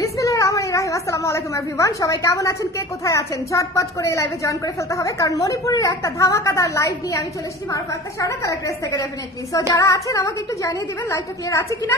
বিসমিল্লাহির রহমানির রহিম। আসসালামু আলাইকুম এভরিওয়ান, সবাই কেমন আছেন, কে কোথায় আছেন? ঝটপট করে এই লাইভে জয়েন করে ফেলতে হবে, কারণ মণিপুরের একটা ধামাকাদার লাইভ নিয়ে আমি চলে এসেছি মারুফ আক্তার শাওনা কালার ড্রেস থেকে ডেফিনেটলি। সো যারা আছেন আমাকে একটু জানিয়ে দিবেন লাইভটা ক্লিয়ার আছে কিনা,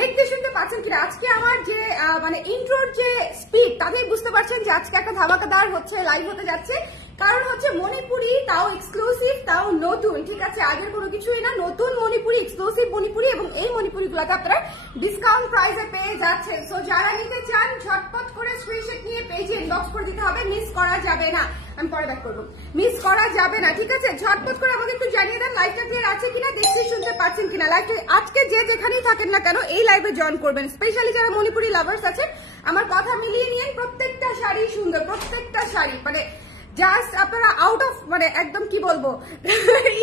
দেখতে শুনতে পাচ্ছেন কিনা। আজকে আমার যে মানে ইন্ট্রোর যে স্পিড, তাতেই বুঝতে পারছেন যে আজকে একটা ধামাকাদার হচ্ছে লাইভ হতে যাচ্ছে। কারণ হচ্ছে মণিপুরি, তাও এক্সক্লুসিভ, তাও নতুন, ঠিক আছে? আগের কোনো কিছুই না, নতুন মণিপুরি, এক্সক্লুসিভ মণিপুরি, এবং এই মণিপুরিগুলোকে আপনারা ডিসকাউন্ট প্রাইসে পেয়ে যাচ্ছেন। সো যারা নিতে চান ঝটপট করে স্ক্রিনশট নিয়ে পেজে ইনবক্স করে দিতে হবে, মিস করা যাবে না। আমি পরে ব্যাক করবো, মিস করা যাবে না, ঠিক আছে? ঝটপট করে আমাকে একটু জানিয়ে দেন লাইভটা ক্লিয়ার আছে কিনা, দেখতে শুনতে পাচ্ছেন কিনা। লাইভটা আজকে যে যেখানেই থাকেন না কেন এই লাইভে জয়েন করবেন, স্পেশালি যারা মণিপুরি লাভার্স আছেন। আমার কথা মিলিয়ে নিয়ে প্রত্যেকটা শাড়ি সুন্দর, প্রত্যেকটা শাড়ি মানে জাস্ট আপনারা আউট অফ মানে একদম কি বলবো,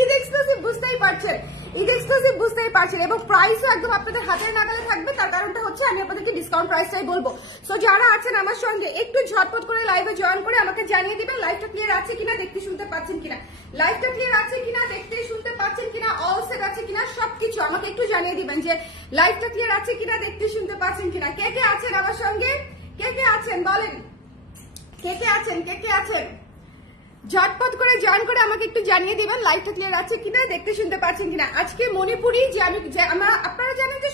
ঈদ এক্সক্লুসিভ বুঝতেই পারছেন, ঈদ এক্সক্লুসিভ বুঝতেই পারছেন, এবং প্রাইসও একদম আপনাদের হাতের নাগালে থাকবে। তার কারণটা হচ্ছে আমি আপনাদেরকে ডিসকাউন্ট প্রাইসটাই বলবো। সো যারা আছেন আমার সঙ্গে একটু ঝটপট করে লাইভে জয়েন করে আমাকে জানিয়ে দিবেন লাইভটা ক্লিয়ার আছে কিনা, দেখতে শুনতে পাচ্ছেন কিনা, লাইভটা ক্লিয়ার আছে কিনা, দেখতে শুনতে পাচ্ছেন কিনা, অল সেট আছে কিনা, সবকিছু আমাকে একটু জানিয়ে দিবেন যে লাইভটা ক্লিয়ার আছে কিনা, দেখতে শুনতে পাচ্ছেন কিনা। কে কে আছেন আমার সঙ্গে, কে কে আছেন বলেন, কে কে আছেন, কে কে আছেন? ঝটপট করে জয়েন করে আমাকে একটু জানিয়ে দিবেন লাইভটা ক্লিয়ার আছে কিনা, দেখতে শুনতে পাচ্ছেন কিনা। আজকে মণিপুরি যে আপনারা জানেন যে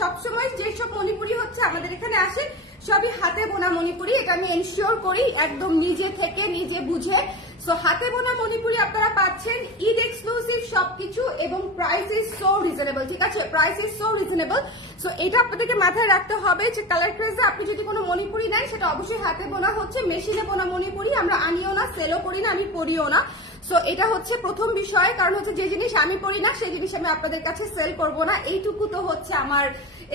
সবসময় যেসব মণিপুরি হচ্ছে আমাদের এখানে আসে সবই হাতে বোনা মণিপুরি, এটা আমি এনশিওর করি একদম নিজে থেকে নিজে বুঝে। সো হাতে বোনা মণিপুরি আপনারা পাচ্ছেন, ঈদ এক্সক্লুসিভ সবকিছু, এবং প্রাইস ইজ সো রিজনেবল, ঠিক আছে? Price is so reasonable. So এটা আপনাদেরকে মাথায় রাখতে হবে যে কালার ক্রেজে আপনি যদি কোনো মণিপুরি নেন সেটা অবশ্যই হাতে বোনা হচ্ছে, মেশিনে বোনা মণিপুরি আমরা আনিও না, সেলও করি না, আমি পরিও না। সো এটা হচ্ছে প্রথম বিষয়, কারণ হচ্ছে যে জিনিস আমি পরি না সেই জিনিস আমি আপনাদের কাছে সেল করব না, এইটুকু তো হচ্ছে আমার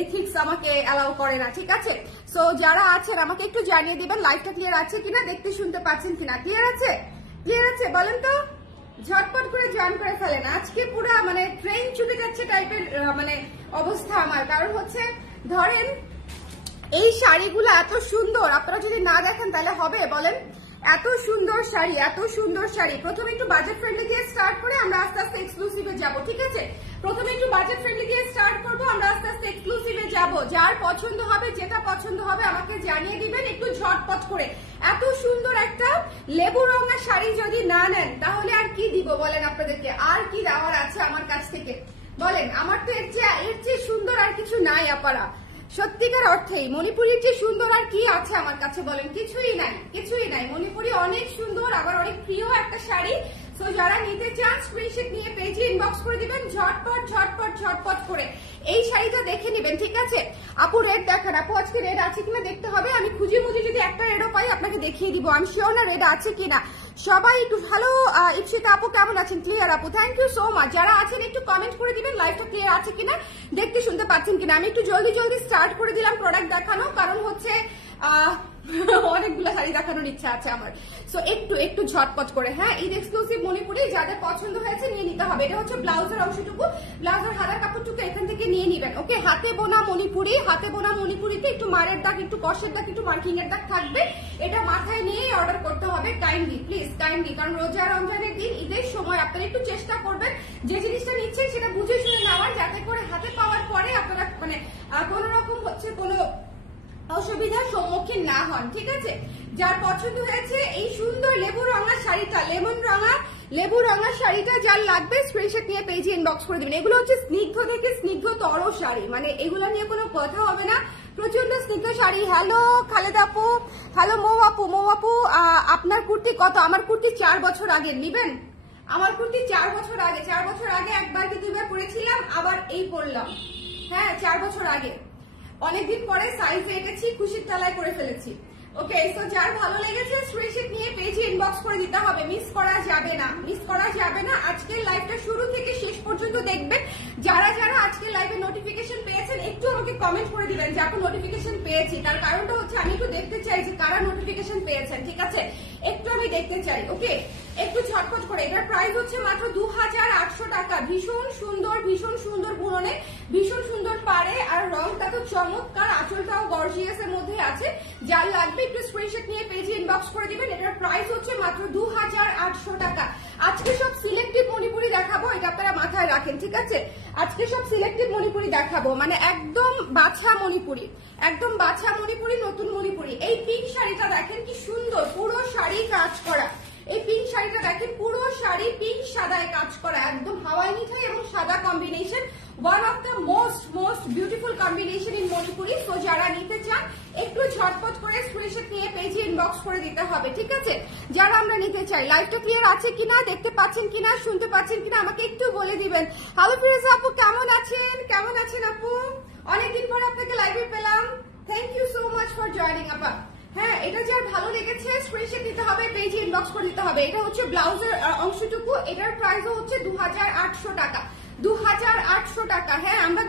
এথিক্স আমাকে অ্যালাউ করে না, ঠিক আছে? সো যারা আছেন আমাকে একটু জানিয়ে দিবেন লাইভটা ক্লিয়ার আছে কিনা, দেখতে শুনতে পাচ্ছেন কিনা। ক্লিয়ার আছে, ক্লিয়ার আছে বলেন তো, ঝটপট করে জয়েন করে ফেলেন। আজকে পুরো মানে ট্রেন ছুটে যাচ্ছে টাইপের মানে অবস্থা আমার, কারণ হচ্ছে ধরেন এই শাড়িগুলো এত সুন্দর, আপনারা যদি না দেখেন তাহলে হবে বলেন? এত সুন্দর শাড়ি, এত সুন্দর শাড়ি। প্রথমে একটু বাজেট ফ্রেন্ডলি দিয়ে স্টার্ট করে আমরা আস্তে আস্তে এক্সক্লুসিভে যাব, ঠিক আছে? প্রথমে একটু বাজেট ফ্রেন্ডলি দিয়ে স্টার্ট করবো, আমরা আস্তে আস্তে এক্সক্লুসিভে যাব। যার পছন্দ হবে, যেটা পছন্দ হবে আমাকে জানিয়ে দিবেন একটু ঝটপট করে। এত সুন্দর একটা লেবু রঙের শাড়ি যদি না নেন তাহলে আর কি দিব বলেন আপনাদেরকে, আর কি দেওয়ার আছে আমার কাছ থেকে বলেন? আমার তো এর চেয়ে সুন্দর আর কিছু নাই আপারা, সত্যিকার অর্থেই মণিপুরির যে সুন্দর আর কি আছে আমার কাছে বলেন? কিছুই নাই, কিছুই নাই। মণিপুরি অনেক সুন্দর, আবার অনেক প্রিয় একটা শাড়ি। সো যারা নিতে চান স্ক্রিনশট নিয়ে পেজে ইনবক্স করে দিবেন ঝটপট ঝটপট ঝটপট করে। এই শাড়িটা দেখে নেবেন, ঠিক আছে? আপু রেড দেখান, আপু আজকে রেড আছে কিনা দেখতে হবে, আমি খুঁজে মুজে যদি একটা রেডও পাই আপনাকে দেখিয়ে দিব। আমি শিওর না রেড আছে কিনা। সবাই একটু ভালো। ইপসিতা আপু কেমন আছেন? ক্লিয়ার আপু, থ্যাংক ইউ সো মাচ। যারা আছেন একটু কমেন্ট করে দিবেন লাইভটা ক্লিয়ার আছে কিনা, দেখতে শুনতে পাচ্ছেন কিনা। আমি একটু জলদি জলদি স্টার্ট করে দিলাম প্রোডাক্ট দেখানো, কারণ হচ্ছে অনেকগুলো শাড়ি দেখানোর ইচ্ছা আছে আমার। সো একটু একটু ঝটপট করে, হ্যাঁ? ঈদ এক্সক্লুসিভ মণিপুরি যাদের পছন্দ হয়েছে নিয়ে নিতে হবে। এটা হচ্ছে ব্লাউজের অংশটুকু, ব্লাউজের হাতার কাপড়টুকু এখান থেকে নিয়ে নিবেন, ওকে? হাতে বোনা মণিপুরি, হাতে বোনা মণিপুরিতে একটু মারের দাগ, একটু কষের দাগ, একটু মার্কিং এর দাগ থাকবে। এটা মাথায় নিয়েই অর্ডার করতে হবে, কাইন্ডলি প্লিজ, কাইন্ডলি। কারণ রোজা রমজানের দিন, ঈদের সময় আপনারা একটু চেষ্টা করবেন যে জিনিসটা নিচ্ছেন সেটা বুঝে শুনে নেওয়ার, যাতে করে হাতে পাওয়ার পরে আপনারা মানে কোন রকম হচ্ছে কোনো অসুবিধার সম্মুখীন না হন, ঠিক আছে? যার পছন্দ হয়েছে এই সুন্দর লেবু রঙা শাড়িটা, লেবু রঙা শাড়িটা যার লাগবে স্ক্রিনশট নিয়ে পেজে ইনবক্স করে দিবেন। এগুলো হচ্ছে স্নিগ্ধ থেকে স্নিগ্ধতর শাড়ি, মানে এগুলো নিয়ে কোনো কথা হবে না, প্রচন্ড স্নিগ্ধ শাড়ি। হ্যালো খালেদা আপু, হ্যালো মৌ আপু, আপনার কুর্তি কত? আমার কুর্তি 4 বছর আগে নিবেন। আমার কুর্তি 4 বছর আগে, 4 বছর আগে একবার কি দুইবার পরেছিলাম, আবার এই পরলাম, হ্যাঁ 4 বছর আগে। অনেকদিন পরে সাইজ এঁকেছি, খুশির তলায় করে ফেলেছি, ওকে? সো যার ভালো লেগেছে স্ক্রিনশট নিয়ে পেজে ইনবক্স করে দিতে হবে, মিস করা যাবে না, মিস করা যাবে না। আজকের লাইভটা শুরু থেকে শেষ পর্যন্ত দেখবেন। যারা যারা আজকের লাইভে নোটিফিকেশন পেয়েছেন একটু আমাকে কমেন্ট করে দিবেন যে আপু নোটিফিকেশন পেয়েছি। তার কারণটা হচ্ছে আমি একটু দেখতে চাই যে কারা নোটিফিকেশন পেয়েছেন, ঠিক আছে? একটু আমি দেখতে চাই, ওকে? একটু ঝটপট করে। এটার প্রাইস হচ্ছে মাত্র 2800 টাকা। ভীষণ সুন্দর বুননে, ভীষণ সুন্দর পাড়ে, আর রংটা তো চমৎকার, আঁচলটাও গর্জিয়াস এর মধ্যে আছে। যার লাগবে একটু স্ক্রিনশট নিয়ে পেজে ইনবক্স করে দিবেন। এটার প্রাইস হচ্ছে মাত্র 2800 টাকা। আজকে সব সিলেক্টিভ মণিপুরি দেখাবো, এটা আপনারা মাথায় রাখেন। রাখেন, ঠিক আছে? আজকে সব সিলেক্টেড মণিপুরি দেখাবো, মানে একদম বাছা মণিপুরি, একদম বাছা মণিপুরি, নতুন মণিপুরি। এই পিঙ্ক শাড়িটা দেখেন কি সুন্দর, পুরো শাড়ি কাজ করা। এই পিঙ্ক শাড়িটা দেখেন, পুরো শাড়ি পিঙ্ক সাদায় কাজ করা, একদম হাওয়াই মিঠাই এবং সাদা combination, one of the most beautiful combination in Manipuri. তো যারা নিতে চান একটু ঝটপট করে স্ক্রিনশট নিয়ে পেজে ইনবক্স করে দিতে হবে, ঠিক আছে? যারা আমরা নিতে চাই, লাইভটা ক্লিয়ার আছে কিনা, দেখতে পাচ্ছেন কিনা, শুনতে পাচ্ছেন কিনা আমাকে একটু বলে দিবেন। হ্যালো ফিরোজা আপু, কেমন আছেন? কেমন আছেন আপু? অনেকদিন পর আপনাকে লাইভে পেলাম। Thank you so much for joining আপা। হ্যাঁ, এটা যার ভালো লেগেছে স্ক্রিনশট দিতে হবে, পেজে ইনবক্স করে দিতে হবে। এটা হচ্ছে ব্লাউজের অংশটুকু, এটার প্রাইসও হচ্ছে 2800 টাকা, 2800 টাকা। হ্যাঁ, আমরা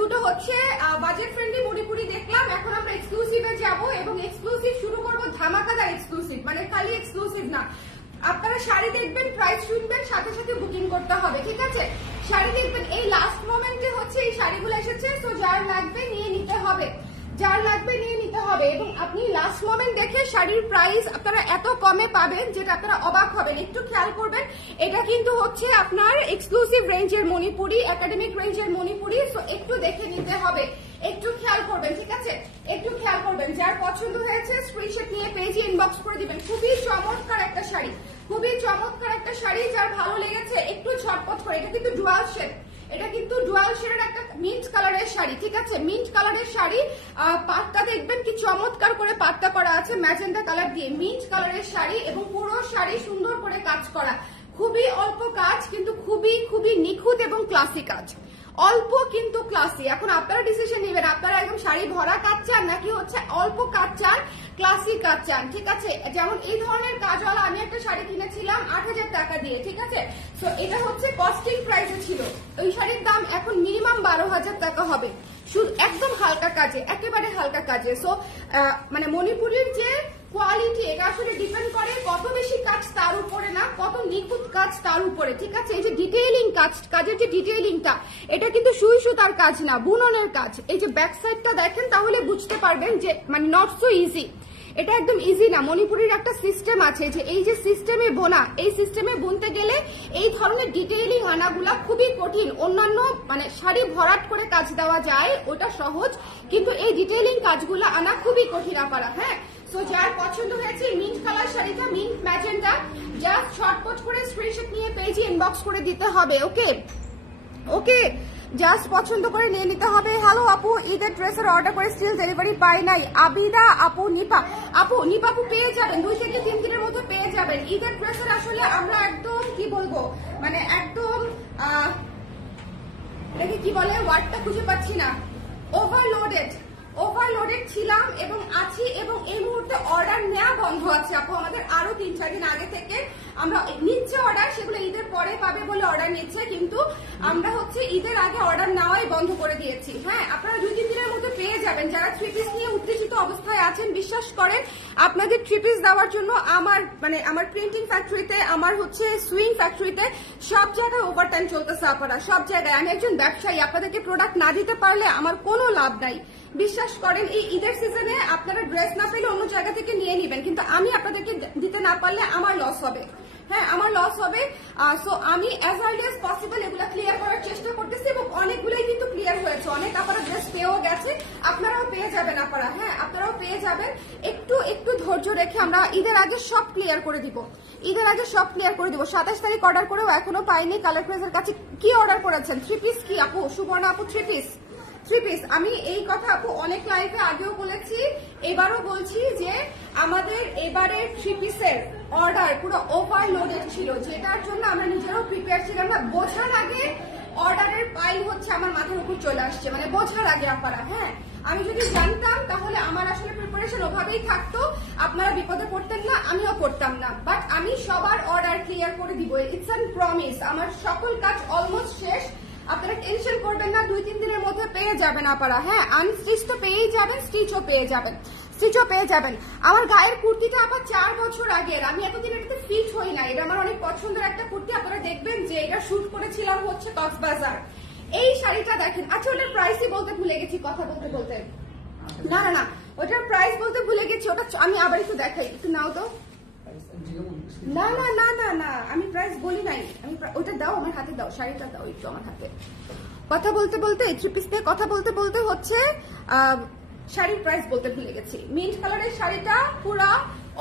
দুটো হচ্ছে বাজেট ফ্রেন্ডলি মণিপুরি দেখলাম, এখন আমরা এক্সক্লুসিভে যাব এবং এক্সক্লুসিভ শুরু করব, ধামাকাদার এক্সক্লুসিভ, মানে খালি এক্সক্লুসিভ না। আপনারা শাড়ি দেখবেন, প্রাইস শুনবেন, সাথে সাথে বুকিং করতে হবে, ঠিক আছে? শাড়ি দেখবেন, এই লাস্ট মোমেন্টে হচ্ছে এই শাড়িগুলো এসেছে, তো যার লাগবে নিয়ে নিতে হবে, যার লাগবে নিয়ে নিতে হবে। এবং আপনি লাস্ট মোমেন্ট দেখে শাড়ির প্রাইস আপনারা এত কমে পাবেন যেটা আপনারা অবাক হবেন। একটু খেয়াল করবেন, এটা কিন্তু হচ্ছে আপনার এক্সক্লুসিভ রেঞ্জের মণিপুরি, একাডেমিক রেঞ্জের মণিপুরি, সো একটু দেখে নিতে হবে, একটু খেয়াল করবেন, ঠিক আছে? একটু খেয়াল করবেন। যার পছন্দ হয়েছে স্ক্রিনশট নিয়ে পেজে ইনবক্স করে দিবেন। খুবই চমৎকার একটা শাড়ি, খুবই চমৎকার একটা শাড়ি, যার ভালো লেগেছে একটু ঝটপট করে। এটা কিন্তু ডুয়াল শেড, এটা কিন্তু ডুয়াল শেডের একটা মিন্ট কালারের শাড়ি, ঠিক আছে? মিন্ট কালারের শাড়ি, পাটটা দেখবেন কি চমৎকার করে পাটটা করা আছে ম্যাজেন্টা কালার দিয়ে, মিন্ট কালারের শাড়ি এবং পুরো শাড়ি সুন্দর করে কাজ করা। খুবই অল্প কাজ কিন্তু খুবই খুবই নিখুঁত এবং ক্লাসি কাজ, অল্প কিন্তু ক্লাসি। এখন আপনারা ডিসিশন নেবেন, আপনারা একদম শাড়ি ভরা কাজ চান নাকি হচ্ছে অল্প কাজ চান, ক্লাসি কাজ চান, ঠিক আছে? যেমন এই ধরনের কাজওয়ালা আমি একটা শাড়ি কিনেছিলাম 8000 টাকা দিয়ে, ঠিক আছে? সো এটা হচ্ছে কস্টিং প্রাইসে ছিল, ওই শাড়ির দাম এখন মিনিমাম 12,000 টাকা হবে, শুধু একদম হালকা কাজে, একেবারে হালকা কাজে। সো মানে মণিপুরের যে কোয়ালিটি, এটা আসলে ডিপেন্ড করে কত বেশি কাজ তার উপরে না, কত নিখুঁত কাজ তার উপরে, ঠিক আছে? এই যে ডিটেইলিং কাজ, কাজের যে ডিটেইলিংটা, এটা কিন্তু সুই সুতার কাজ না, বুননের কাজ। এই যে ব্যাক সাইডটা দেখেন তাহলে বুঝতে পারবেন যে মানে নট সো ইজি, এটা একদম ইজি না। মণিপুরের একটা সিস্টেম আছে, যে এই যে সিস্টেমে বোনা, এই সিস্টেমে বুনতে গেলে এই ধরনের ডিটেইলিং আনাগুলা খুবই কঠিন। অন্যান্য মানে শাড়ি ভরাট করে কাজ দেওয়া যায়, ওটা সহজ, কিন্তু এই ডিটেইলিং কাজগুলো আনা খুবই কঠিন আপারা। হ্যাঁ, সো যার পছন্দ হয়েছে মিন্ট কালার শাড়িটা, মিন্ট ম্যাজেন্টা, জাস্ট শর্টকাট করে স্ক্রিনশট নিয়ে পেজে ইনবক্স করে দিতে হবে। ওকে ওকে, জাস্ট পছন্দ করে নিয়ে নিতে হবে। হ্যালো আপু, ঈদের ড্রেসের অর্ডার করে স্টিল ডেলিভারি পাই নাই। আবিদা আপু, নিপা আপু পেয়ে যাবেন, 2 থেকে 3 দিনের মধ্যে পেয়ে যাবেন। ঈদের ড্রেসের আসলে আমরা একদম কি বলবো, মানে একদম এটাকে কি বলে, ওয়ার্ডটা খুঁজে পাচ্ছি না, ওভারলোডেড ছিলাম এবং আছি, এবং এই মুহূর্তে অর্ডার নেওয়া বন্ধ আছে আপু। আমাদের আরো 3-4 দিন আগে থেকে আমরা নিচ্ছে অর্ডার, সেগুলো ঈদের পরে পাবে বলে অর্ডার নিচ্ছে, কিন্তু আমরা হচ্ছে ঈদের আগে অর্ডার নেওয়াই বন্ধ করে দিয়েছি। হ্যাঁ, আপনারা 2-3 দিনের মধ্যে পেয়ে যাবেন। যারা 3 পিস নিয়ে উত্তেজিত অবস্থায় আছেন, বিশ্বাস করেন আপনাদের 3 পিস দেওয়ার জন্য আমার প্রিন্টিং ফ্যাক্টরিতে, আমার হচ্ছে সুইং ফ্যাক্টরিতে সব জায়গায় ওভারটাইম চলতেছে আপনারা, সব জায়গায়। আমি একজন ব্যবসায়ী, আপনাদেরকে প্রোডাক্ট না দিতে পারলে আমার কোনো লাভ নাই। বিশ্বাস করেন, এই ঈদের সিজনে আপনারা ড্রেস না পেলে অন্য জায়গা থেকে নিয়ে নিবেন, কিন্তু আমি আপনাদেরকে দিতে না পারলে আমার লস হবে। হ্যাঁ, আমার লস হবে। সো আমি অ্যাজ আর্লি অ্যাজ পসিবল এগুলো ক্লিয়ার করার চেষ্টা করতেছি, এবং অনেকগুলোই কিন্তু ক্লিয়ার হয়েছে, অনেক আপনারা ড্রেস পেয়েও গেছে, আপনারাও পেয়ে যাবেন আপনারা। হ্যাঁ, আপনারাও পেয়ে যাবেন। একটু ধৈর্য রেখে আমরা ঈদের আগে সব ক্লিয়ার করে দিব, 27 তারিখ অর্ডার করেও এখনো পাইনি। কালার প্রেসের কাছে কি অর্ডার করেছেন? 3 পিস কি আপু? সুবর্ণা আপু 3 পিস। আমি এই কথা আপু অনেক লাইভে আগেও বলেছি, এবারও বলছি যে আমাদের এবারের 3 পিসের অর্ডার পুরো ওভারলোডেড ছিল, যেটার জন্য আমরা নিজেরাও প্রিপেয়ার ছিলাম না। বোঝার আগে অর্ডারের পাইল হচ্ছে আমার মাথার উপর চলে আসছে, মানে বোঝার আগে আপনারা। হ্যাঁ, আমি যদি জানতাম তাহলে আমার আসলে প্রিপারেশন ওভাবেই থাকতো, আপনারা বিপদে পড়তেন না, আমিও পড়তাম না। বাট আমি সবার অর্ডার ক্লিয়ার করে দিব, ইটস অ্যান প্রমিস। আমার সকল কাজ অলমোস্ট শেষ, আপনারা টেনশন করবেন না, 2-3 দিনের মধ্যে পেয়ে যাবেন আপনারা। হ্যাঁ, আনস্টিচ তো পেয়েই যাবেন, স্টিচও পেয়ে যাবেন। আমার গায়ের কুর্তিটা আবার 4 বছর আগের, আমি এতদিন এটাতে ফিট হই না। এটা আমার অনেক পছন্দের একটা কুর্তি, আপনারা দেখবেন যে এটা শুট করেছিলাম হচ্ছে কক্সবাজার। এই শাড়িটা দেখেন, আচ্ছা ওটার প্রাইসই বলতে ভুলে গেছি কথা বলতে, না ওটার প্রাইস বলতে ভুলে গেছি, ওটা আমি আবার একটু দেখাই, একটু নাও তো। না না না না না, আমি প্রাইস বলি নাই, আমি ওটা দাও আমার হাতে, দাও শাড়িটা দাও একটু আমার হাতে। কথা বলতে বলতে 3 পিস নিয়ে কথা বলতে বলতে হচ্ছে শাড়ির প্রাইস বলতে ভুলে গেছি। মিন্ট কালারের শাড়িটা পুরা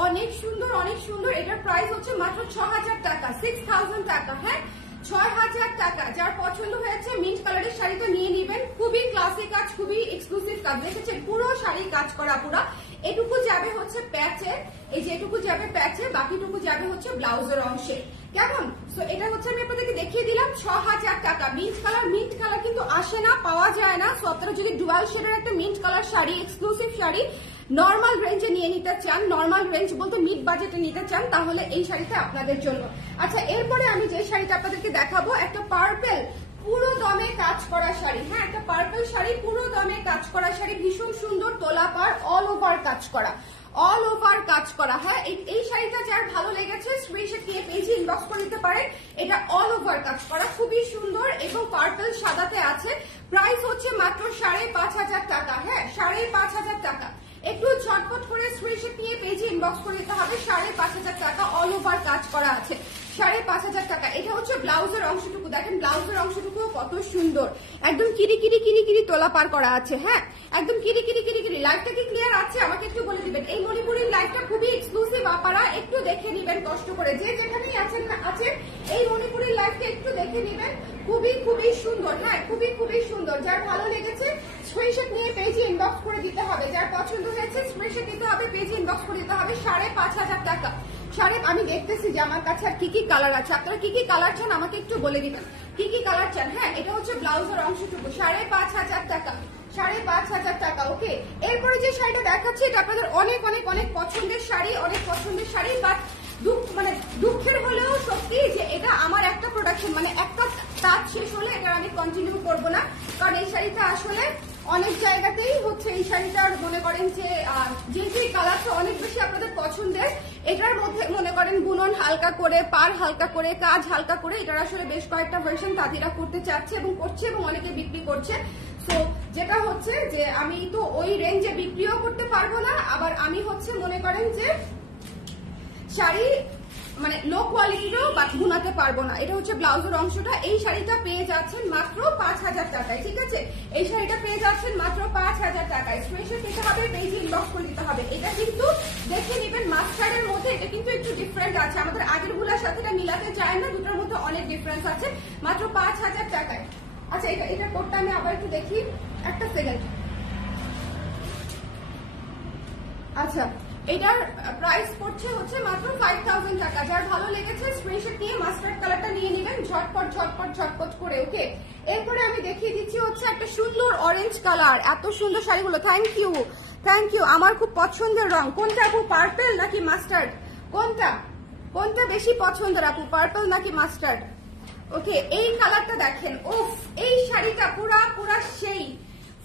অনেক সুন্দর অনেক সুন্দর। এটার প্রাইস হচ্ছে মাত্র 6000 টাকা, 6000 টাকা। হ্যাঁ 6000 টাকা। যার পছন্দ হয়েছে মিন্ট কালারের শাড়িটা নিয়ে নেবেন। খুবই ক্লাসিক কাজ, খুবই এক্সক্লুসিভ কাজ। দেখেছেন পুরো শাড়ি কাজ করা পুরা। এটুকু যাবে হচ্ছে প্যাচে, এই যে এটুকু যাবে প্যাচে, বাকিটুকু যাবে হচ্ছে ব্লাউজের অংশে। কেমন? সো এটা হচ্ছে আমি আপনাদেরকে দেখিয়ে দিলাম 6000 টাকা। মিন্ট কালার কিন্তু আসে না, পাওয়া যায় না। সো আপনারা যদি ডুয়াল শেডের একটা mint colour sari, exclusive sari normal রেঞ্জে নিয়ে নিতে চান, নর্মাল রেঞ্জ বলতে মিড বাজেটে নিতে চান, তাহলে এই শাড়িটা আপনাদের জন্য। আচ্ছা এরপরে আমি যে শাড়িটা আপনাদেরকে দেখাবো, একটা পার্পেল পুরো দমে কাজ করা শাড়ি। হ্যাঁ একটা পার্পল শাড়ি, পুরো দমে কাজ করা শাড়ি, ভীষণ সুন্দর, তোলা পার, অল ওভার কাজ করা, অল ওভার কাজ করা। হ্যাঁ এই শাড়িটা যার ভালো লেগেছে স্ক্রিনশট নিয়ে পেজে ইনবক্স করে দিতে পারেন। এটা অল ওভার কাজ করা, খুবই সুন্দর এবং পার্পল সাদাতে আছে। প্রাইস হচ্ছে মাত্র 5500 টাকা। হ্যাঁ 5500 টাকা। একটু ঝটপট করে স্ক্রিনশট নিয়ে পেজে ইনবক্স করে দিতে হবে। 5500 টাকা, অল ওভার কাজ করা আছে, 5500 টাকা। এটা হচ্ছে ব্লাউজের অংশটুকু, দেখেন ব্লাউজের অংশটুকু কত সুন্দর, একদম কিরি কিরি কিরি কিরি তোলা পার করা আছে। হ্যাঁ একদম কিরি কিরি কিরি কিরি। লাইভটা কি ক্লিয়ার আছে আমাকে একটু বলে দিবেন। এই মণিপুরের লাইভটা খুবই এক্সক্লুসিভ, আপনারা একটু দেখে নিবেন কষ্ট করে, যে যেখানেই আছেন না আছেন এই মণিপুরের লাইভটা একটু দেখে নিবেন। খুবই খুবই সুন্দর। হ্যাঁ খুবই খুবই সুন্দর। যার ভালো লেগেছে স্ক্রিনশট নিয়ে পেজে ইনবক্স করে দিতে হবে। যার পছন্দ হয়েছে স্ক্রিনশট দিতে হবে, পেজে ইনবক্স করে দিতে হবে। 5500 টাকা। আমি দেখতেছি যে আমার কাছে আর কি কি কালার আছে, আপনারা কি কি কালার চান আমাকে একটু বলে দিবেন, কি কি কালার চান। হ্যাঁ এটা হচ্ছে ব্লাউজের অংশটুকু, 5500 টাকা, 5500 টাকা। ওকে এরপরে যে শাড়িটা দেখাচ্ছি এটা আপনাদের অনেক অনেক অনেক পছন্দের শাড়ি, অনেক পছন্দের শাড়ি। বাট দুঃখের হলেও সত্যি যে এটা আমার একটা প্রোডাকশন, মানে একটা কাজ শেষ হলে এটা আমি কন্টিনিউ করবো না, কারণ এই শাড়িটা আসলে অনেক জায়গাতেই হচ্ছে এই শাড়িটার মনে করেন যে যেহেতু এই কালারটা অনেক বেশি আপনাদের পছন্দের, এটার মধ্যে মনে করেন বুনন হালকা করে, পার হালকা করে, কাজ হালকা করে, এটার আসলে বেশ কয়েকটা ভার্সন তাঁতিরা করতে চাচ্ছে এবং করছে এবং অনেকে বিক্রি করছে। সো যেটা হচ্ছে যে আমি তো ওই রেঞ্জে বিক্রিও করতে পারবো না, আবার আমি হচ্ছে মনে করেন যে শাড়ি মানে লো কোয়ালিটিরও বুনাতে পারবো না। এটা হচ্ছে ব্লাউজের অংশটা। এই শাড়িটা পেয়ে যাচ্ছেন মাত্র 5000 টাকায়। ঠিক আছে এই শাড়িটা পেয়ে যাচ্ছেন মাত্র 5000 টাকায়। স্ক্রিনশট নিতে হবে, পেজে ইনবক্স করে দিতে হবে। এটা কিন্তু দেখে নেবেন মাস্টার্ডের মধ্যে এটা কিন্তু একটু ডিফারেন্ট আছে, আমাদের আগের গুলার সাথে এটা মিলাতে যায় না, দুটোর মধ্যে অনেক ডিফারেন্স আছে। মাত্র 5000 টাকায়। আচ্ছা এটা কোডটা আমি আবার একটু দেখি, একটা সেকেন্ড। আচ্ছা এটার প্রাইস পড়ছে হচ্ছে মাত্র 5000 টাকা। যার ভালো লেগেছে স্ক্রিনশট নিয়ে মাস্টার্ড কালারটা নিয়ে নেবেন ঝটপট ঝটপট ঝটপট করে। ওকে এরপরে আমি দেখিয়ে দিচ্ছি হচ্ছে একটা সুন্দর অরেঞ্জ কালার। এত সুন্দর শাড়িগুলো, থ্যাংক ইউ থ্যাংক ইউ। আমার খুব পছন্দের রং কোনটা আপু, পার্পল নাকি মাস্টার্ড, কোনটা কোনটা বেশি পছন্দের আপু, পার্পল নাকি মাস্টার্ড? ওকে এই কালারটা দেখেন, ওফ এই শাড়িটা পুরা পুরা সেই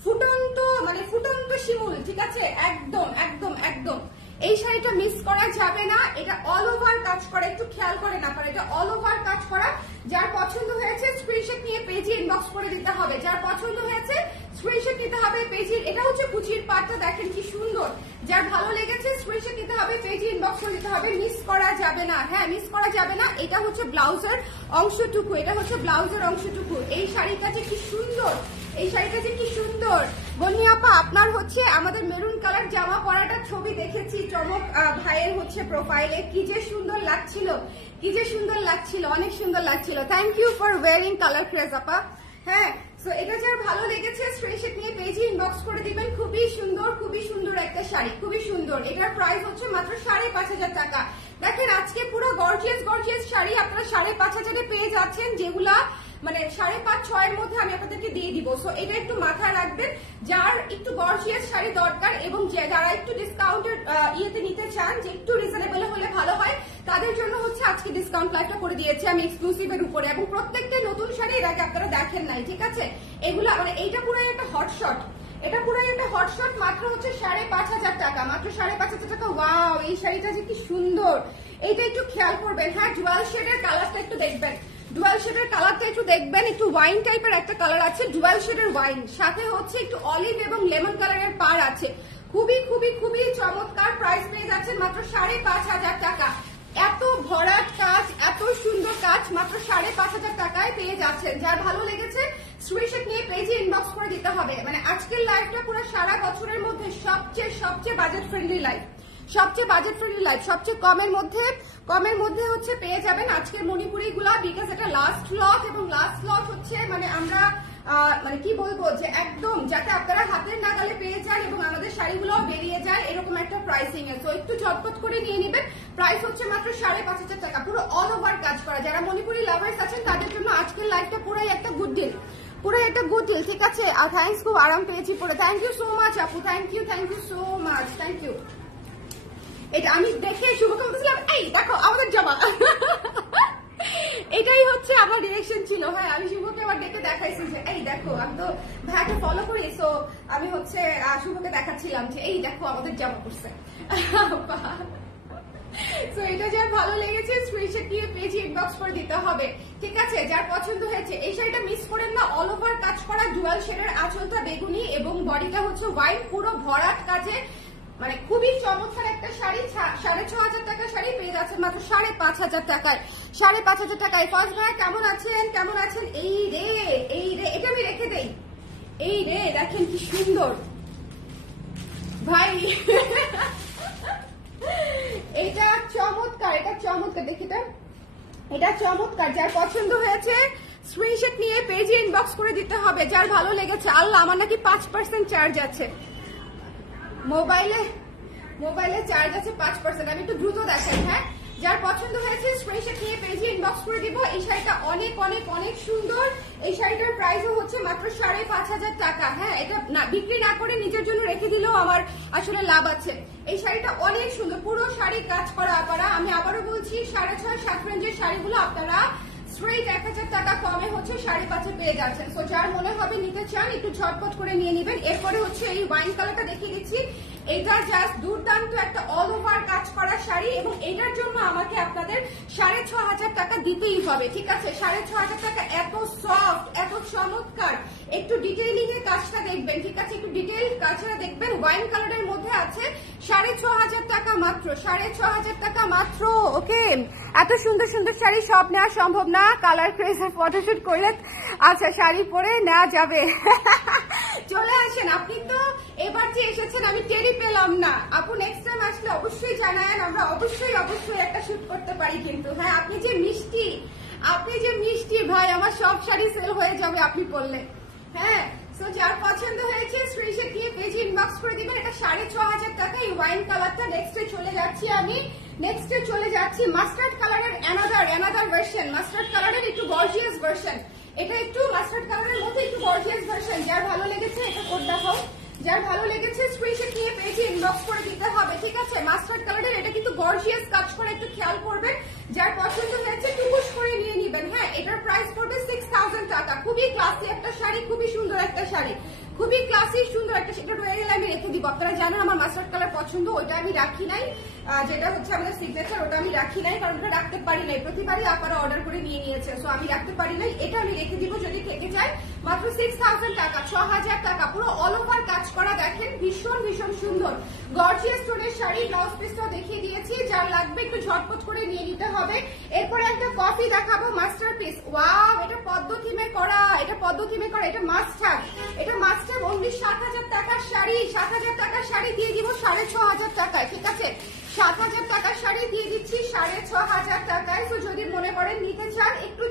ফুটন্ত মানে ফুটন্ত শিমুল। ঠিক আছে একদম একদম একদম এই শাড়িটা মিস করা যাবে না। এটা অল ওভার কাজ করা, একটু খেয়াল করেন আপনারা, এটা অল ওভার কাজ করা। যার পছন্দ হয়েছে স্ক্রিনশট নিয়ে পেজে ইনবক্স করে দিতে হবে। যার পছন্দ হয়েছে স্ক্রিনশট নিতে হবে পেজে। এটা হচ্ছে কুচির পাটটা, দেখেন কি সুন্দর। যার ভালো লেগেছে স্ক্রিনশট নিতে হবে, পেজে ইনবক্স করে দিতে হবে, মিস করা যাবে না। হ্যাঁ মিস করা যাবে না। এটা হচ্ছে ব্লাউজের অংশটুকু, এটা হচ্ছে ব্লাউজের অংশটুকু। এই শাড়িটা যে কি সুন্দর, এই শাড়িটা যে কি সুন্দর। বন্নি আপা আপনার হচ্ছে আমাদের মেরুন কালার জামা পরাটা ছবি দেখেছি চমক ভাইয়ের হচ্ছে প্রোফাইলে, কি যে সুন্দর লাগছিল, কি যে সুন্দর লাগছিল, অনেক সুন্দর লাগছিল। Thank you for wearing colour craze আপা। হ্যাঁ সো এটা যার ভালো লেগেছে স্ক্রিনশট নিয়ে পেজে ইনবক্স করে দিবেন। খুবই সুন্দর একটা শাড়ি, খুবই সুন্দর। এটার প্রাইস হচ্ছে মাত্র 5500 টাকা। দেখেন আজকে পুরো গর্জিয়াস গর্জিয়াস শাড়ি আপনারা 5500 পেয়ে যাচ্ছেন, যেগুলা মানে 5.5-6 এর মধ্যে আমি আপনাদেরকে দিয়ে দিব। সো এটা একটু মাথায় রাখবেন, যার একটু গর্জিয়াস শাড়ি দরকার এবং যারা একটু ডিসকাউন্টের ইয়েতে নিতে চান, যে একটু রিজনেবল হলে ভালো হয়, তাদের জন্য হচ্ছে আজকে ডিসকাউন্ট লাইভটা করে দিয়েছি আমি এক্সক্লুসিভের উপরে। এবং প্রত্যেকটা নতুন শাড়ি এর আগে আপনারা দেখেন নাই। ঠিক আছে এগুলা মানে এইটা পুরো একটা হটশট, এটা পুরো একটা হটশট। মাত্র হচ্ছে 5500 টাকা, মাত্র 5500 টাকা। ওয়াও এই শাড়িটা যে কি সুন্দর, এইটা একটু খেয়াল করবেন। হ্যাঁ ডুয়াল শেডের কালারটা একটু দেখবেন, ডুয়াল শেডের কালারটা একটু দেখবেন। একটু ওয়াইন টাইপের একটা কালার আছে, ডুয়াল শেডের ওয়াইন, সাথে হচ্ছে একটু অলিভ এবং লেমন কালারের পার আছে। খুবই খুবই খুবই চমৎকার। প্রাইস পেয়ে যাচ্ছেন মাত্র 5500 টাকা। এত এত ভরাট কাজ, এত সুন্দর কাজ মাত্র 5,500 টাকায় পেয়ে যাচ্ছেন। যার ভালো লেগেছে স্ক্রিনশট নিয়ে পেজে ইনবক্স করে দিতে হবে। মানে আজকের লাইভটা পুরো সারা বছরের মধ্যে সবচেয়ে বাজেট ফ্রেন্ডলি লাইভ, সবচেয়ে বাজেট ফ্রেন্ডলি লাইভ, সবচেয়ে কমের মধ্যে হচ্ছে পেয়ে যাবেন আজকের মণিপুরি গুলা। বিকজ এটা লাস্ট লট, এবং লাস্ট লট হচ্ছে মানে আমরা মানে কি বলবো যে একদম যাতে আপনারা হাতের নাগালে পেয়ে যান এবং আমাদের শাড়িগুলো বেরিয়ে যায় এরকম একটা প্রাইসিং এ। তো একটু ঝটপট করে নিয়ে নেবেন। প্রাইস হচ্ছে মাত্র 5,500 টাকা, পুরো অল ওভার কাজ করা। যারা মণিপুরি লাভার্স আছেন তাদের জন্য আজকের লাইভটা পুরাই একটা গুড ডিল, পুরো একটা গুড ডিল, ঠিক আছে। আর থ্যাঙ্কস, খুব আরাম পেয়েছি পরে। থ্যাংক ইউ সো মাচ আপু, thank you so much, thank you. এটা আমি দেখে শুভকে বলছিলাম এই দেখো আমাদের জামা। এটাই হচ্ছে আমার ডিরেকশন ছিল। হ্যাঁ, আমি শুভকে আবার ডেকে দেখাইছি যে এই দেখো, আমি তো ভাইকে ফলো করি, সো আমি হচ্ছে শুভকে দেখাচ্ছিলাম যে এই দেখো আমাদের জামা পড়ছে। তো এটা যার ভালো লেগেছে স্ক্রিনশট দিয়ে পেজে ইনবক্স করে দিতে হবে, ঠিক আছে। যার পছন্দ হয়েছে এই শাড়িটা মিস করেন না। অল ওভার কাজ করা, ডুয়াল শেডের আঁচলটা বেগুনি এবং বডিটা হচ্ছে হোয়াইট, পুরো ভরাট কাজে, মানে খুবই চমৎকার একটা শাড়ি। 6,500 টাকা শাড়ি পেয়ে যাচ্ছেন মাত্র 5,500 টাকায়। 5,500 টাকায়। ফার্স্ট ভাই কেমন আছেন? এই রে এটা আমি রেখে দেই। এই রে দেখেন কি সুন্দর ভাই। এটা চমৎকার, দেখিতে এটা চমৎকার। যার পছন্দ হয়েছে স্ক্রিনশট নিয়ে পেজে ইনবক্স করে দিতে হবে। যার ভালো লেগেছে। আল্লাহ, আমার নাকি 5% চার্জ আছে মোবাইলে চার্জ আছে 5%। আমি একটু দ্রুত দেখাই। হ্যাঁ, যার পছন্দ হয়েছে স্ক্রিনশট নিয়ে পেজে ইনবক্স করে দিব। এই শাড়িটা অনেক সুন্দর। এই শাড়িটার প্রাইসও হচ্ছে মাত্র 5,500 টাকা। হ্যাঁ, এটা বিক্রি না করে নিজের জন্য রেখে দিলেও আমার আসলে লাভ আছে। এই শাড়িটা অনেক সুন্দর, পুরো শাড়ি কাজ করা আপারা। আমি আবারও বলছি 6,500-7 রেঞ্জের শাড়িগুলো আপনারা স্ট্রেট 1,000 টাকা কমে হচ্ছে 5,500 পেয়ে যাচ্ছেন। সো যার মনে হবে নিতে চান একটু ঝটপট করে নিয়ে নেবেন। এরপরে হচ্ছে এই ওয়াইন কালারটা দেখিয়ে দিচ্ছি। এটা জাস্ট দুর্দান্ত একটা অল ওভার কাজ করা শাড়ি, এবং এটার জন্য আমাকে আপনাদের 6,500 টাকা দিতেই হবে, ঠিক আছে। 6,500 টাকা। এত সফট, এত চমৎকার। একটু ডিটেইলিং এর কাজটা দেখবেন, ঠিক আছে। একটু ডিটেইল কাজটা দেখবেন। ওয়াইন কালারের মধ্যে আছে 6,500 টাকা মাত্র, 6,500 টাকা মাত্র। ওকে, এত সুন্দর শাড়ি সব নেওয়া সম্ভব না। কালার ক্রেজের ফটোশুট করলে আচ্ছা শাড়ি পরে নেওয়া যাবে। চলে আসেন। আপনি তো এবার যে এসেছেন আমি টেরি পেলাম না আপু। নেক্সট টাইম আসলে অবশ্যই জানায়েন, আমরা অবশ্যই একটা শুট করতে পারি। কিন্তু হ্যাঁ, আপনি যে মিষ্টি ভাই, আমার সব শাড়ি সেল হয়ে যাবে আপনি পরলে। হ্যাঁ, সো যার পছন্দ হয়েছে স্ক্রিনশট দিয়ে পেজে ইনবক্স করে দিবেন। এটা 6,500 টাকা। এই ওয়াইন কালারটা। নেক্সটে চলে যাচ্ছি মাস্টার্ড কালারের অ্যানাদার ভার্সন। মাস্টার্ড কালারের একটু গর্জিয়াস ভার্সন। এটা একটু মাস্টার্ড কালারের মধ্যে একটু গর্জিয়াস ভার্সন। যার ভালো লেগেছে এটা কোড দেখাও। যার ভালো লেগেছে স্ক্রিনশট নিয়ে পেজে ইনবক্স করে দিতে হবে, ঠিক আছে। মাস্টার্ড কালারের এটা কিন্তু গর্জিয়াস কাজ করে, একটু খেয়াল করবেন। যার পছন্দ হয়েছে টুকুস করে নিয়ে নিবেন। হ্যাঁ, এটার প্রাইস পড়বে 6,000 টাকা। খুবই ক্লাসি একটা শাড়ি, খুবই সুন্দর একটা শাড়ি, খুবই ক্লাসি সুন্দর একটা। সেটা রয়ে গেলে আমি রেখে দিব। আপনারা জানেন আমার মাস্টার্ড কালার পছন্দ, ওইটা আমি রাখি নাই। যেটা হচ্ছে আমাদের সিগনেচার, ওটা আমি রাখি নাই, কারণ ওটা রাখতে পারি নাই। প্রতিবারই আপনারা অর্ডার করে নিয়ে নিয়েছে, সো আমি রাখতে পারি নাই। এটা আমি রেখে দিব যদি থেকে যায়। মাত্র 6,000 টাকা, 6,000 টাকা। পুরো অল ওভার কাজ করা। দেখেন ভীষণ সুন্দর গর্জিয়াস টোনের শাড়ি। ব্লাউজ পিসটাও দেখিয়ে দিয়েছি। যার লাগবে একটু ঝটপট করে নিয়ে নিতে হবে। এরপরে একটা কফি দেখাবো, মাস্টারপিস। ওয়াও, এটা পদ্ম থিমে করা, এটা মাস্ট হ্যাভ অনলি 7,000 টাকার শাড়ি। 7,000 টাকার শাড়ি দিয়ে দিব 6,500 টাকায়, ঠিক আছে। 7,000 টাকার শাড়ি দিয়ে দিচ্ছি 6,500 টাকায়। তো যদি মনে করেন নিতে চান একটু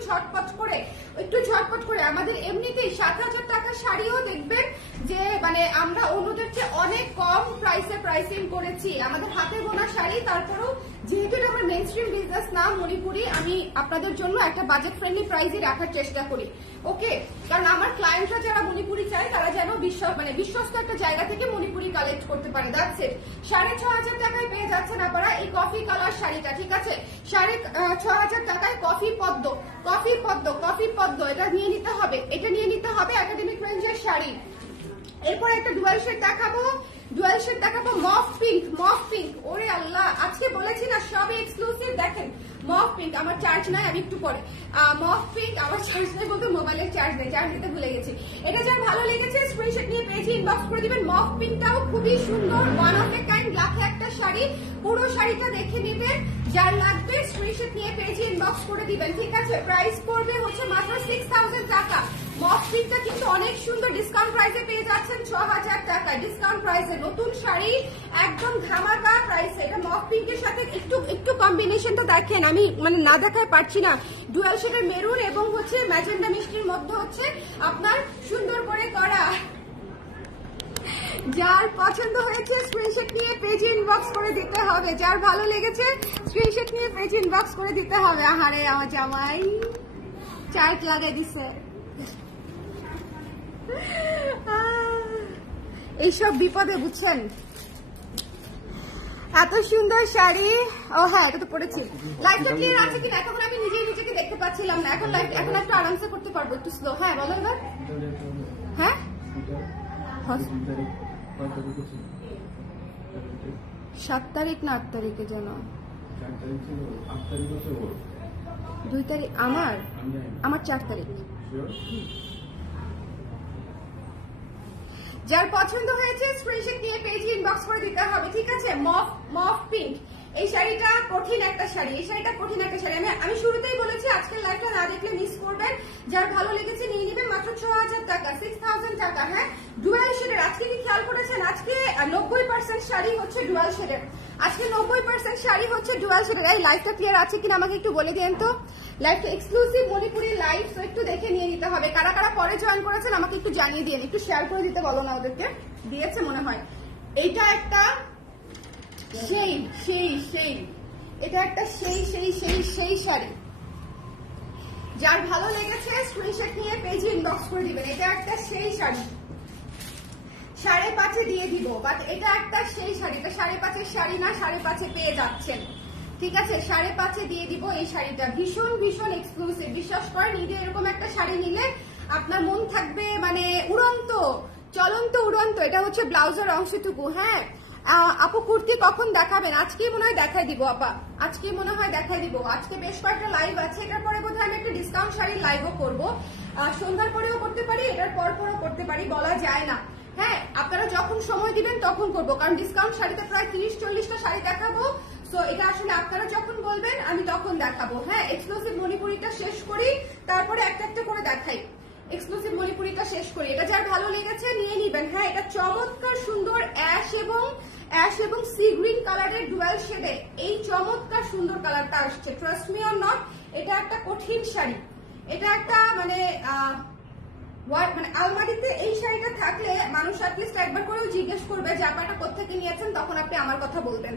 ঝটপট করে আমাদের এমনিতেই 7,000 টাকার শাড়িও দেখবেন যে মানে আমরা অন্যদের চেয়ে অনেক কম প্রাইসে প্রাইসিং করেছি। আমাদের হাতে বোনা শাড়ি, তারপরেও যেহেতু এটা আমার মেইনস্ট্রিম বিজনেস না মণিপুরি, আমি আপনাদের জন্য একটা বাজেট ফ্রেন্ডলি প্রাইসে রাখার চেষ্টা করি। ওকে, কারণ আমার ক্লায়েন্টরা যারা মণিপুরি চায় তারা যেন বিশ্বস্ত একটা জায়গা থেকে মণিপুরি কালেক্ট করতে পারে। That's it. 6,500 টাকায় পেয়ে যাচ্ছেন আপনারা এই কফি কালার শাড়িটা, ঠিক আছে। 6,500 টাকায় কফি পদ্ম। এটা নিয়ে নিতে হবে একাডেমিক রেঞ্জের শাড়ি। এরপর একটা ডুয়াল শেড দেখাবো মফ পিঙ্ক। ওরে আল্লাহ, আজকে বলেছি না সবই এক্সক্লুসিভ। দেখেন মফ পিঙ্ক, আমার চার্জ নাই, আমি একটু পরে। মফ পিঙ্ক, আমার চার্জ নাই বলতে মোবাইলের চার্জ নেই, চার্জ দিতে ভুলে গেছি। এটা যার ভালো লেগেছে স্ক্রিনশট নিয়ে পেজে ইনবক্স করে দিবেন। মফ পিঙ্কটাও খুবই সুন্দর, ওয়ান অফ এ কাইন্ড, লাখে একটা শাড়ি। পুরো শাড়িটা দেখে নেবেন, যার লাগবে স্ক্রিনশট নিয়ে পেজে ইনবক্স করে দিবেন, ঠিক আছে? প্রাইস পড়বে হচ্ছে মাত্র 6000 টাকা। মফ পিঙ্কটা কিন্তু অনেক সুন্দর, ডিসকাউন্ট প্রাইসে পেয়ে যাচ্ছেন 6000 টাকা, ডিসকাউন্ট প্রাইসে নতুন শাড়ি, একদম ধামাকা প্রাইসে। এটা মফ পিঙ্কের সাথে একটু কম্বিনেশনটা দেখেন, আমি মানে না দেখায় পারছি না। ডুয়াল শেডের মেরুন এবং হচ্ছে ম্যাজেন্ডা মিষ্টির মধ্যে হচ্ছে আপনার সুন্দর করে করা। যার পছন্দ হয়েছে স্ক্রিনশট নিয়ে পেজ ইনবক্স করে দিতে হবে, যার ভালো লেগেছে স্ক্রিনশট নিয়ে পেজ ইনবক্স করে দিতে হবে। আহারে আমার জামাই চার্জ লাগিয়ে দিছে। এইসব বিপদে বুঝছেন। এত সুন্দর শাড়ি। ও হ্যাঁ, এটা তো পড়েছি। লাইভটা ক্লিয়ার আছে কিনা এখন আমি নিজেই নিজেকে দেখতে পাচ্ছিলাম না। এখন লাইভ এখন একটু আরামসে করতে পারবো, একটু স্লো। হ্যাঁ বলো এবার। হ্যাঁ 7 তারিখ না 8 তারিখে যেন 2 তারিখ, আমার 4 তারিখ। যার পছন্দ হয়েছে স্ক্রিনশট নিয়ে পেজে ইনবক্স করে দিতে হবে, ঠিক আছে? মফ পিঙ্ক, এই শাড়িটা কঠিন একটা শাড়ি, এই শাড়িটা কঠিন একটা শাড়ি। আমি শুরুতেই বলেছি আজকের লাইভটা না দেখলে মিস করবেন। যার ভালো লেগেছে নিয়ে নেবেন, মাত্র 6000 টাকা, 6000 টাকা। হ্যাঁ, ডুয়াল শেডের। আজকে কি খেয়াল করেছেন, আজকে 90% শাড়ি হচ্ছে ডুয়াল শেডের। আজকে 90% শাড়ি হচ্ছে ডুয়াল শেডের। এই লাইভটা ক্লিয়ার আছে কিনা আমাকে একটু বলে দেন তো। লাইভটা এক্সক্লুসিভ মণিপুরি লাইভ, তো একটু দেখে নিয়ে নিতে হবে। কারা কারা পরে জয়েন করেছেন আমাকে একটু জানিয়ে দিন, একটু শেয়ার করে দিতে বলো না ওদেরকে। দিয়েছে মনে হয়। এইটা একটা এটা একটা সেই শাড়ি। যার ভালো লেগেছে স্ক্রিনশট নিয়ে পেজে ইনবক্স করে দিবেন। এটা একটা সেই শাড়ি, 5.5 দিয়ে দিব, বাট এটা একটা সেই শাড়ি। এটা 5.5 শাড়ি না, 5.5 পেয়ে যাচ্ছেন, ঠিক আছে? 5.5 দিয়ে দিব এই শাড়িটা। ভীষণ ভীষণ এক্সক্লুসিভ, বিশ্বাস করেন। ঈদে এরকম একটা শাড়ি নিলে আপনার মন থাকবে মানে উড়ন্ত, চলন্ত উড়ন্ত। এটা হচ্ছে ব্লাউজের অংশটুকু। হ্যাঁ আপু কুর্তি কখন দেখাবেন? আজকেই মনে হয় দেখাই দিব আপা, আজকেই মনে হয় দেখাই দিব। আজকে বেশ কয়েকটা লাইভ আছে, এটার পরে বোধহয় আমি একটা ডিসকাউন্ট শাড়ির লাইভও করবো। সন্ধ্যার পরেও করতে পারি, এটার পরেও করতে পারি, বলা যায় না। হ্যাঁ, আপনারা যখন সময় দিবেন তখন করবো, কারণ ডিসকাউন্ট শাড়িতে প্রায় 30-40টা শাড়ি দেখাবো। সো এটা আসলে আপনারা যখন বলবেন আমি তখন দেখাবো। হ্যাঁ, এক্সক্লুসিভ মণিপুরিটা শেষ করি, তারপরে একটা একটা করে দেখাই। এক্সক্লুসিভ মণিপুরিটা শেষ করি। এটা যার ভালো লেগেছে নিয়ে নিবেন। হ্যাঁ, এটা চমৎকার সুন্দর অ্যাশ এবং সি গ্রিন কালারের ডুয়াল শেডে এই চমৎকার সুন্দর কালারটা আসছে। ট্রাস্ট মি অর নট, এটা একটা কঠিন শাড়ি। এটা একটা মানে আলমারিতে এই শাড়িটা থাকলে মানুষ অ্যাটলিস্ট একবার করেও জিজ্ঞেস করবে যে আপনারা কোত্থেকে নিয়েছেন, তখন আপনি আমার কথা বলবেন।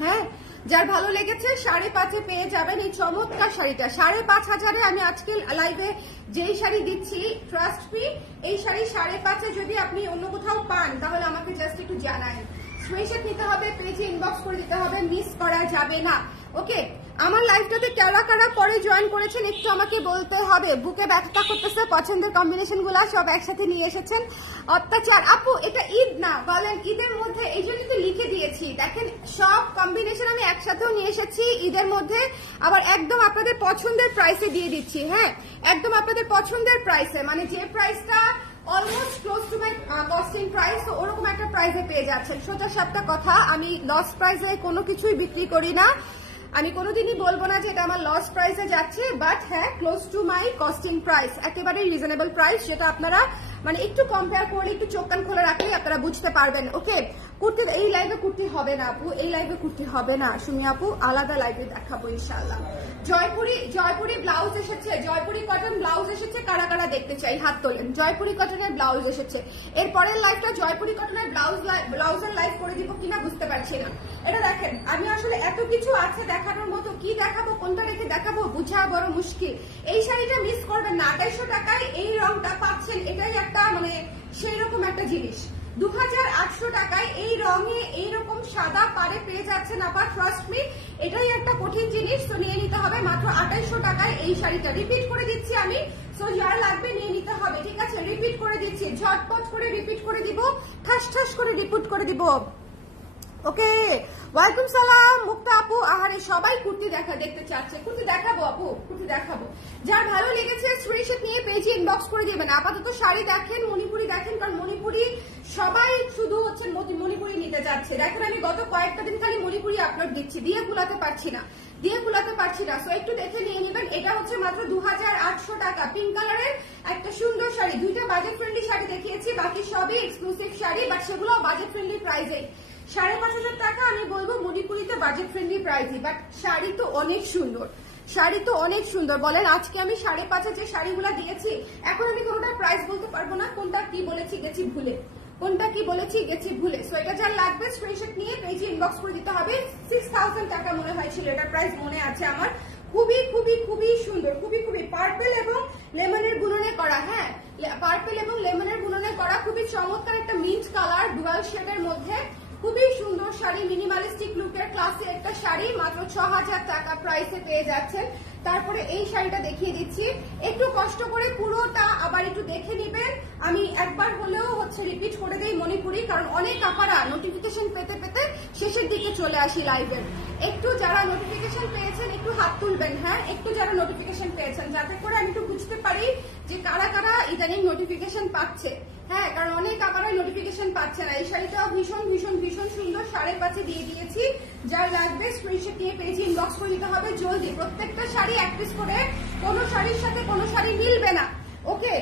হ্যাঁ, যার ভালো লেগেছে 5.5 পেয়ে যাবেন এই চমৎকার শাড়িটা। 5,500 আমি আজকে লাইভে যেই শাড়ি দিচ্ছি, ট্রাস্ট মি, এই শাড়ি 5.5 যদি আপনি অন্য কোথাও পান তাহলে আমাকে জাস্ট একটু জানান। স্ক্রিনশট নিতে হবে, পেজে ইনবক্স করে দিতে হবে, মিস করা যাবে না। ওকে, আমার লাইভটাতে কারা কারা পরে জয়েন করেছেন একটু আমাকে বলতে হবে। বুকে ব্যথা করতেছে, পছন্দের কম্বিনেশন গুলা সব একসাথে নিয়ে এসেছেন। অত্যাচার আপু, এটা ঈদ না বলেন, ঈদের মধ্যে এই জন্য তো লিখে দিয়েছি। দেখেন সব কম্বিনেশন আমি একসাথেও নিয়ে এসেছি ঈদের মধ্যে, আবার একদম আপনাদের পছন্দের প্রাইসে দিয়ে দিচ্ছি। হ্যাঁ, একদম আপনাদের পছন্দের প্রাইসে, মানে যে প্রাইসটা almost close to my costing price, ওরকম একটা প্রাইসে পেয়ে যাচ্ছেন। সোজা সাপটা কথা, আমি লস প্রাইসে কোনো কিছুই বিক্রি করি না। আমি কোনোদিনই বলবো না যে এটা আমার লস প্রাইসে যাচ্ছে, বাট হ্যাঁ close to my costing price, একেবারে রিজনেবল প্রাইস, যেটা আপনারা মানে একটু কম্পেয়ার করলে, একটু চোখ কান খোলা রাখলে আপনারা বুঝতে পারবেন। ওকে, কুর্তি এই লাইভে কুর্তি হবে না আপু, এই লাইভে কুর্তি হবে না সুমি আপু, আলাদা লাইভে দেখাবো ইনশাআল্লাহ। জয়পুরি ব্লাউজ এসেছে, জয়পুরি কটন ব্লাউজ এসেছে, কারা কারা দেখতে চাই হাত তোলেন। জয়পুরি কটনের ব্লাউজ এসেছে। এর পরের লাইভটা জয়পুরি কটনের ব্লাউজের লাইভ করে দিব কিনা বুঝতে পারছি না। এটা দেখেন, আমি আসলে এত কিছু আছে দেখানোর মতো, কি দেখাবো কোনটা রেখে দেখাবো বুঝা বড় মুশকিল। এই শাড়িটা মিস করবেন না, 250 টাকায় এই রংটা পাচ্ছেন, এটাই একটা মানে সেই রকম একটা জিনিস। 2800 টাকায় এই রঙে এইরকম সাদা পাড়ে পেয়ে যাচ্ছেন আবার, ট্রাস্ট মি, এটাই একটা কঠিন জিনিস। তো নিয়ে নিতে হবে মাত্র 2800 টাকায় এই শাড়িটা। রিপিট করে দিচ্ছি আমি, সো যারা লাগবে নিয়ে নিতে হবে, ঠিক আছে? রিপিট করে দিচ্ছি, ঝটপট করে রিপিট করে দিব, ঠাস ঠাস করে রিপিট করে দিব। ওকে, ওয়ালাইকুম সালাম মুক্তা আপু। আহারে সবাই কুর্তি দেখতে চাচ্ছে, কুর্তি দেখাবো আপু, কুর্তি দেখাবো। যার ভালো লেগেছে স্ক্রিনশট নিয়ে পেজে ইনবক্স করে দিবেন। আপাতত শাড়ি দেখেন, মণিপুরি দেখেন, কারণ মণিপুরি সবাই শুধু হচ্ছে মণিপুরি নিতে যাচ্ছে। দেখেন আমি গত কয়েকটা দিন খালি মণিপুরি আপলোড দিচ্ছি, দিয়ে কুলাতে পারছি না, সো একটু দেখে নিয়ে নেবেন। এটা হচ্ছে মাত্র 2800 টাকা। পিঙ্ক কালারের একটা সুন্দর শাড়ি, দুইটা বাজেট ফ্রেন্ডলি শাড়ি দেখিয়েছি, বাকি সবই এক্সক্লুসিভ শাড়ি, বাট সেগুলো বাজেট ফ্রেন্ডলি প্রাইসে। 5500 টাকা আমি বলবো মণিপুরিতে বাজেট ফ্রেন্ডলি প্রাইসই, বাট শাড়ি তো অনেক সুন্দর, শাড়ি তো অনেক সুন্দর। বলেন আজকে আমি 5.5 যে শাড়িগুলো দিয়েছি, এখন আমি কোনটা প্রাইস বলতে পারবো না, কোনটা কি বলেছি গেছি ভুলে, সো এটা যার লাগবে স্ক্রিনশট নিয়ে পেজে ইনবক্স করে দিতে হবে। 6000 টাকা মনে হয়েছিল, এটার প্রাইস মনে আছে আমার। খুবই খুবই খুবই সুন্দর, খুবই খুবই পার্পল এবং লেমনের বুননে করা। হ্যাঁ, পার্পল এবং লেমনের বুননে করা, খুবই চমৎকার একটা মিন্ট কালার ডুয়াল শেডের মধ্যে, খুবই সুন্দর শাড়ি, মিনিমালিস্টিক লুকের ক্লাসে একটা শাড়ি, মাত্র 6000 টাকা প্রাইসে পেয়ে যাচ্ছেন। তারপরে এই শাড়িটা দেখিয়ে দিচ্ছি, একটু কষ্ট করে পুরোটা আবার একটু দেখে নেবেন। আমি একবার হলেও হচ্ছে রিপিট করে দেই মণিপুরি, কারণ অনেক আপারা নোটিফিকেশন পেতে পেতে শেষের দিকে চলে আসি লাইভের। একটু যারা নোটিফিকেশন পেয়েছেন একটু হাত তুলবেন। হ্যাঁ, একটু যারা নোটিফিকেশন পেয়েছেন, যাতে করে আমি একটু বুঝতে পারি যে কারা কারা ইদানিং নোটিফিকেশন পাচ্ছে। হ্যাঁ, কারণ অনেক আবারই নোটিফিকেশন পাচ্ছে না। এই শাড়িটাও ভীষণ ভীষণ ভীষণ সুন্দর, 5.5 দিয়ে দিয়েছি। যার লাগবে স্ক্রিনশট নিয়ে পেজে ইনবক্স করে দিতে হবে জলদি। প্রত্যেকটা শাড়ি এক পিস করে, কোনো শাড়ির সাথে কোনো শাড়ি মিলবে না। ওকে,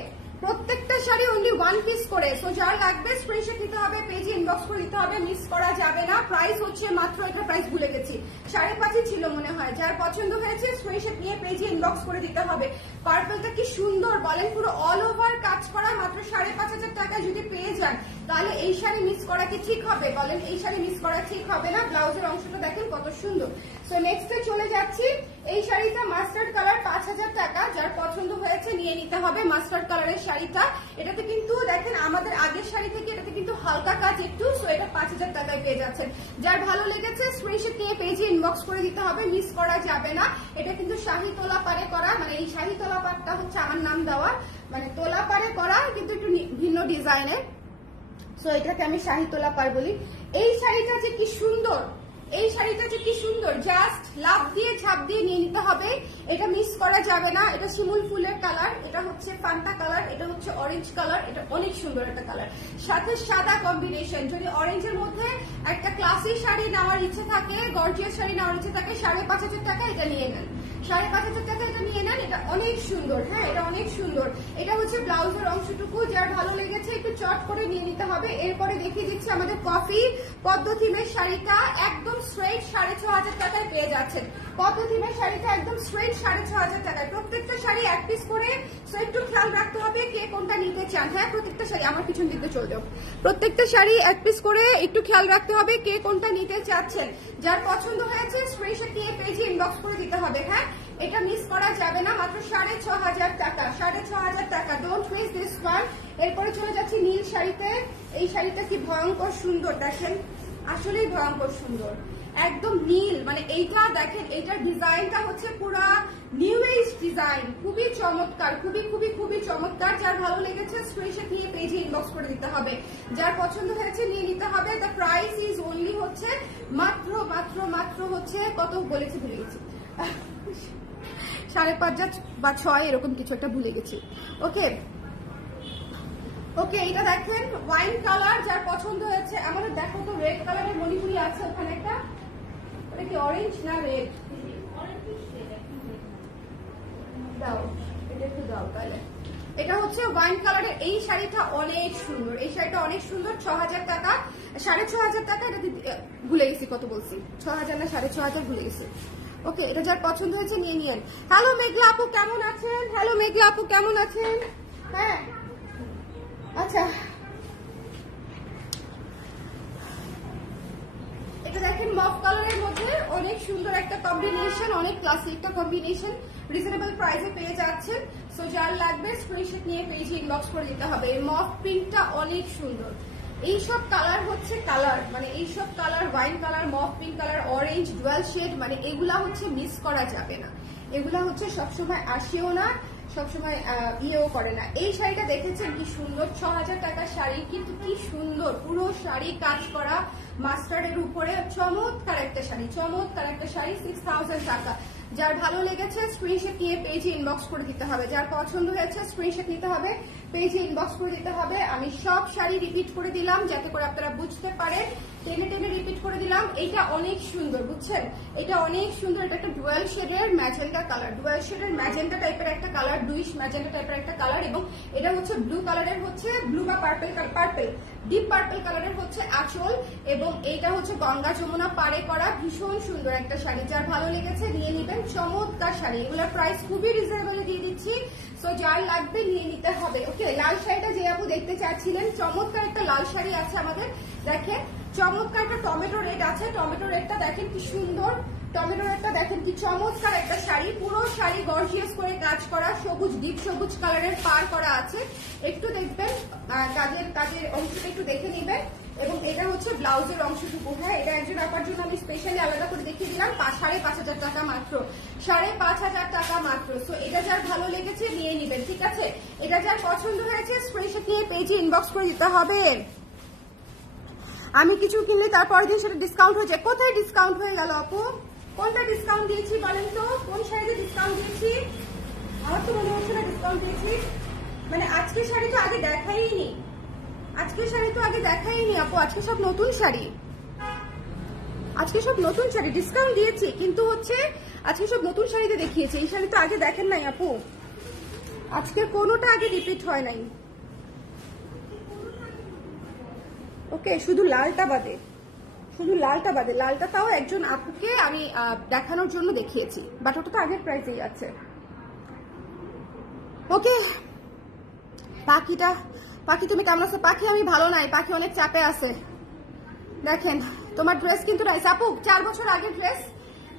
প্রত্যেকটা শাড়ি অনলি 1 পিস করে। সো যার লাগবে স্ক্রিনশট নিতে হবে, পেজে ইনবক্স করে দিতে হবে, মিস করা যাবে না। প্রাইস হচ্ছে মাত্র, এটা প্রাইস ভুলে গেছি, 5.5 ছিল মনে হয়। যার পছন্দ হয়েছে স্ক্রিনশট নিয়ে পেজে ইনবক্স করে দিতে হবে। পার্পলটা কি সুন্দর বলেন, পুরো অল ওভার কাজ করা, মাত্র 5,500 টাকায় যদি পেয়ে যান, তাহলে এই শাড়ি মিস করা কি ঠিক হবে বলেন? এই শাড়ি মিস করা ঠিক হবে না। ব্লাউজের অংশটা দেখেন কত সুন্দর। সো নেক্সটে চলে যাচ্ছি। এই শাড়িটা মাস্টার্ড কালার, 5000 টাকা। যার পছন্দ হয়েছে নিয়ে নিতে হবে মাস্টার্ড কালারের শাড়িটা। এটাতে কিন্তু দেখেন আমাদের আগের শাড়ি থেকে এটাতে কিন্তু হালকা কাজ একটু, সো এটা 5000 টাকায় পেয়ে যাচ্ছেন। যার ভালো লেগেছে স্ক্রিনশট নিয়ে পেজে ইনবক্স করে দিতে হবে, মিস করা যাবে না। এটা কিন্তু শাহী তোলা পারে করা, মানে এই শাহী তোলা পাড়টা হচ্ছে আমার নাম দেওয়া, মানে তোলা পারে করা, কিন্তু একটু ভিন্ন ডিজাইনের। সো এটাকে আমি শাহী তোলা পার বলি। এই শাড়িটা যে কি সুন্দর, এই শাড়িটা যে কি সুন্দর, জাস্ট লাভ দিয়ে ঝাঁপ দিয়ে নিয়ে নিতে হবে, এটা মিস করা যাবে না। এটা শিমুল ফুলের কালার, এটা হচ্ছে ফান্টা কালার, এটা হচ্ছে অরেঞ্জ কালার, এটা অনেক সুন্দর একটা কালার, সাথে সাদা কম্বিনেশন। যদি অরেঞ্জের মধ্যে একটা ক্লাসি শাড়ি নেওয়ার ইচ্ছে থাকে, গর্জিয়াস শাড়ি নেওয়ার ইচ্ছে থাকে, 5,500 টাকা এটা নিয়ে নেন, 5,500 টাকা এটা নিয়ে নেন। এটা অনেক সুন্দর, হ্যাঁ এটা অনেক সুন্দর। এটা হচ্ছে ব্লাউজের অংশটুকু, যার ভালো লেগেছে একটু চট করে নিয়ে নিতে হবে। এরপরে দেখিয়ে দিচ্ছি আমাদের কফি পদ্ম থিমের শাড়িটা, একদম স্ট্রেট 6,500 টাকায় পেয়ে যাচ্ছেন। পদ্ম থিমের শাড়িটা একদম স্ট্রেট 6,500 টাকায়। প্রত্যেকটা শাড়ি এক পিস করে, সো একটু খেয়াল রাখতে হবে কে কোনটা নিতে চান। হ্যাঁ, প্রত্যেকটা শাড়ি আমার পিছন দিকে চলে যাও, প্রত্যেকটা শাড়ি এক পিস করে, একটু খেয়াল রাখতে হবে কে কোনটা নিতে চাচ্ছেন। যার পছন্দ হয়েছে স্ক্রিনশট নিয়ে পেজে ইনবক্স করে দিতে হবে। হ্যাঁ, এটা মিস করা যাবে না, মাত্র 6,500 টাকা, 6,500 টাকা। Don't miss this one. এরপরে চলে যাচ্ছি নীল শাড়িতে। এই শাড়িটা কি ভয়ঙ্কর সুন্দর, দেখেন আসলেই ভয়ঙ্কর সুন্দর, একদম নীল, মানে এইটা দেখেন, এইটার ডিজাইনটা হচ্ছে পুরা নিউ এজ ডিজাইন, খুবই চমৎকার, খুবই খুবই খুবই চমৎকার। যার ভালো লেগেছে স্ক্রিনশট নিয়ে পেজে ইনবক্স করে দিতে হবে। যার পছন্দ হয়েছে নিয়ে নিতে হবে। দ্য প্রাইস ইজ অনলি হচ্ছে মাত্র মাত্র মাত্র হচ্ছে কত বলেছি ভুলে গেছি, 5,500 বা 6 এরকম কিছু একটা ভুলে গেছি। ওকে ওকে, এটা দেখেন ওয়াইন কালার, যার পছন্দ হয়েছে। আমাদের দেখো তো রেড কালারের মণিপুরি আছে ওখানে একটা, ওটা কি অরেঞ্জ না রেড? দাও, এটা একটু দাও তাহলে। এটা হচ্ছে ওয়াইন কালারের, এই শাড়িটা অনেক সুন্দর, এই শাড়িটা অনেক সুন্দর। 6,000 টাকা, 6,500 টাকা। এটা ভুলে গেছি কত বলছি, 6,000 না 6,500 ভুলে গেছি। ওকে, এটা যার পছন্দ হয়েছে নিয়ে নিয়েন। হ্যালো মেঘলা আপু কেমন আছেন? হ্যালো মেঘলা আপু কেমন আছেন? হ্যাঁ আচ্ছা, এটা দেখেন মফ কালারের মধ্যে অনেক সুন্দর একটা কম্বিনেশন, অনেক ক্লাসিক একটা কম্বিনেশন, রিজনেবল প্রাইসে পেয়ে যাচ্ছেন। সো যার লাগবে স্ক্রিনশট নিয়ে পেজে ইনবক্স করে দিতে হবে। এই মফ পিঙ্কটা অনেক সুন্দর। এইসব কালার হচ্ছে কালার, মানে এইসব colour, wine colour, mauve pink colour, orange, dual shade, মানে এগুলা হচ্ছে মিস করা যাবে না, এগুলা হচ্ছে সবসময় আসেও না। সবসময় ইয়েও করে না। এই শাড়িটা দেখেছেন কি সুন্দর, 6000 টাকার শাড়ি, কিন্তু কি সুন্দর পুরো শাড়ি কাজ করা মাস্টার্ডের উপরে, চমৎকার একটা শাড়ি, চমৎকার একটা শাড়ি, 6000 টাকা। যার ভালো লেগেছে স্ক্রিনশট নিয়ে পেজে ইনবক্স করে দিতে হবে, যার পছন্দ হয়েছে স্ক্রিনশট নিতে হবে, পেজে ইনবক্স করে দিতে হবে। আমি সব শাড়ি রিপিট করে দিলাম যাতে করে আপনারা বুঝতে পারেন, টেনে টেনে রিপিট করে দিলাম। এটা অনেক সুন্দর, বুঝছেন, এটা অনেক সুন্দর। এটা একটা ডুয়াল শেডের ম্যাজেন্টা কালার, ডুয়াল শেডের ম্যাজেন্টা টাইপের একটা কালার, ডুইশ ম্যাজেন্টা টাইপের একটা কালার, এবং এটা হচ্ছে ব্লু কালারের, হচ্ছে ব্লু বা পার্পল, ডিপ পার্পল কালারের হচ্ছে আঁচল, এবং এইটা হচ্ছে গঙ্গা যমুনা পাড়ে করা ভীষণ সুন্দর একটা শাড়ি। যার ভালো লেগেছে নিয়ে নিবেন, চমৎকার শাড়ি। এগুলোর প্রাইস খুবই রিজনেবল দিয়ে দিচ্ছি, সো যার লাগবে নিয়ে নিতে হবে। ওকে, লাল শাড়িটা যে আপু দেখতে চাচ্ছিলেন, চমৎকার একটা লাল শাড়ি আছে আমাদের, দেখেন চমৎকার একটা টমেটো রেড আছে, টমেটো রেডটা দেখেন কি সুন্দর, টমেটো রেডটা দেখেন কি চমৎকার একটা শাড়ি, পুরো শাড়ি গর্জিয়াস করে কাজ করা, সবুজ ডিপ সবুজ কালারের পার করা আছে। একটু দেখবেন কাজের অংশটা একটু দেখে নিবেন, এবং এটা হচ্ছে ব্লাউজের অংশটুকু। হ্যাঁ, এটা একজন আপার জন্য আমি স্পেশালি আলাদা করে দেখিয়ে দিলাম, 5,500 টাকা মাত্র, 5,500 টাকা মাত্র। সো এটা যার ভালো লেগেছে নিয়ে নিবেন, ঠিক আছে? এটা যার পছন্দ হয়েছে স্ক্রিনশট নিয়ে পেজে ইনবক্স করে দিতে হবে। আমি কিছু কিনলে তারপরের দিন সেটা ডিসকাউন্ট হয়ে যায়। কোথায় ডিসকাউন্ট হয়ে গেল আপু? কোনটা ডিসকাউন্ট দিয়েছি বলেন তো? কোন শাড়িতে ডিসকাউন্ট দিয়েছি? আমার তো মনে হচ্ছে না ডিসকাউন্ট দিয়েছি। মানে আজকে শাড়ি তো আগে দেখাইনি, আজকে শাড়ি তো আগে দেখাইনি আপু, আজকে সব নতুন শাড়ি, আজকে সব নতুন শাড়ি ডিসকাউন্ট দিয়েছি, কিন্তু হচ্ছে আজকে সব নতুন শাড়িতে দেখিয়েছি। এই শাড়ি তো আগে দেখেন নাই আপু, আজকে কোনোটা আগে রিপিট হয় নাই। ওকে, শুধু লালটা বাদে, শুধু লালটা বাদে, লালটা তাও একজন আপুকে আমি দেখানোর জন্য দেখিয়েছি, বাট ওটা তো আগের প্রাইসেই আছে। ওকে, পাখি তুমি কেমন আছো? পাখি আমি ভালো নাই, পাখি অনেক চাপে আছে। দেখেন তোমার ড্রেস কিন্তু নাইস আপু, 4 বছর আগের ড্রেস,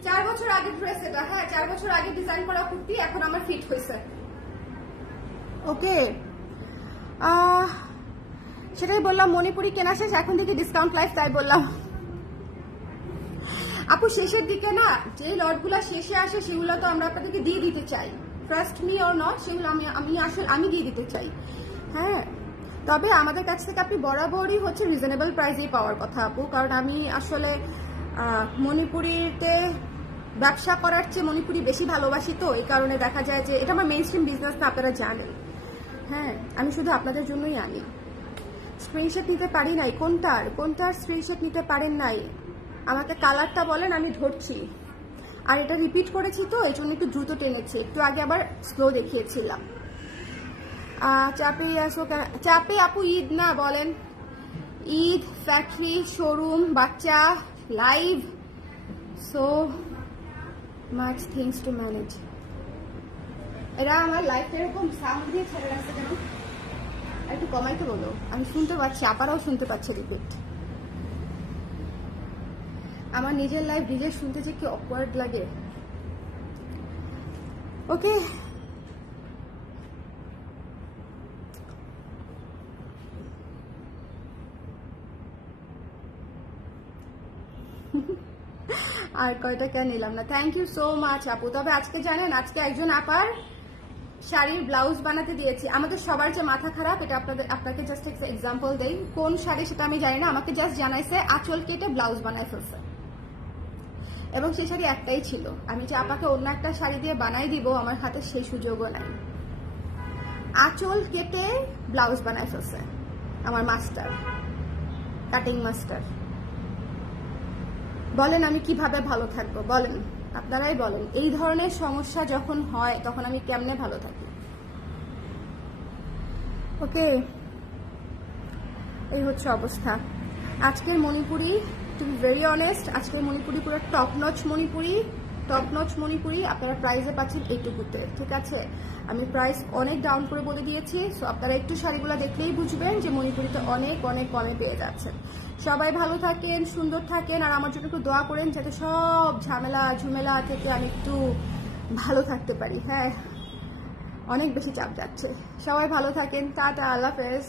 4 বছর আগের ড্রেস এটা। হ্যাঁ, 4 বছর আগে ডিজাইন করা কুর্তি এখন আমার ফিট হয়েছে। ওকে, সেটাই বললাম, মণিপুরি কেনা শেষ, এখন থেকে ডিসকাউন্ট লাইফ, তাই বললাম। আপু শেষের দিকে না যে লটগুলা শেষে আসে সেগুলো তো আমরা আপনাদেরকে দিয়ে দিতে চাই, ট্রাস্ট মি অর নট, সেগুলো আমি দিয়ে দিতে চাই। হ্যাঁ, তবে আমাদের কাছ থেকে আপনি বরাবরই হচ্ছে রিজনেবল প্রাইসেই পাওয়ার কথা আপু, কারণ আমি আসলে মণিপুরিতে ব্যবসা করার চেয়ে মণিপুরি বেশি ভালোবাসি, তো এই কারণে দেখা যায় যে এটা আমার মেইন স্ট্রিম বিজনেস, তো আপনারা জানেন। হ্যাঁ, আমি শুধু আপনাদের জন্যই আনি। স্ক্রিনশট নিতে পারি নাই, কোনটার স্ক্রিনশট নিতে পারেন নাই? আমাকে কালারটা বলেন, আমি ধরছি। আর এটা রিপিট করেছি তো এই জন্য একটু দ্রুত টেনেছি, একটু আগে আবার স্লো দেখিয়েছিলাম। চাপে আপু ঈদ না বলেন, ঈদ, ফ্যাক্টরি, শোরুম, বাচ্চা, live, so much things to manage. এরা আমার লাইফটা এরকম সাউন্ড দিয়ে ছেড়ে রাখছে কেন? একটু কমাইতে বলো, আমি শুনতে পাচ্ছি, আপারাও শুনতে পাচ্ছে রিপিট। আমার নিজের লাইফ নিজের শুনতে যে কি অকওয়ার্ড লাগে। ওকে, আর কয়টা কেন নিলাম না। থ্যাংক ইউ সো মাচ আপু। তবে আজকে জানেন, আজকে একজন আপার শাড়ির ব্লাউজ বানাতে দিয়েছি। আমাদের সবার যে মাথা খারাপ, এটা আপনাকে জাস্ট এক্সাম্পল দেই, কোন শাড়ি সেটা আমি জানি না, আমাকে জাস্ট জানাইছে আঁচল কেটে ব্লাউজ বানায় ফেলছে, এবং সেই শাড়ি একটাই ছিল। আমি যে আপাকে অন্য একটা শাড়ি দিয়ে বানাই দিব, আমার হাতে সেই সুযোগও নাই। আঁচল কেটে ব্লাউজ বানায় ফেলছে আমার মাস্টার, কাটিং মাস্টার। বলেন আমি কিভাবে ভালো থাকবো? বলেন, আপনারাই বলেন। এই ধরনের সমস্যা যখন হয় তখন আমি কেমনে ভালো থাকি? ওকে, এই হচ্ছে অবস্থা। আজকের Manipuri, to be very honest, আজকের মণিপুরি পুরো টপ নচ মণিপুরি আপনারা প্রাইসে পাচ্ছেন এইটুকুতে, ঠিক আছে? আমি প্রাইস অনেক ডাউন করে বলে দিয়েছি, সো আপনারা একটু শাড়িগুলো দেখলেই বুঝবেন যে মণিপুরিতে অনেক অনেক কমে পেয়ে যাচ্ছেন। সবাই ভালো থাকেন, সুন্দর থাকেন, আর আমার জন্য একটু দোয়া করেন যাতে সব ঝামেলা থেকে আমি একটু ভালো থাকতে পারি। হ্যাঁ, অনেক বেশি চাপ যাচ্ছে। সবাই ভালো থাকেন, টাটা, আল্লাহ হাফেজ।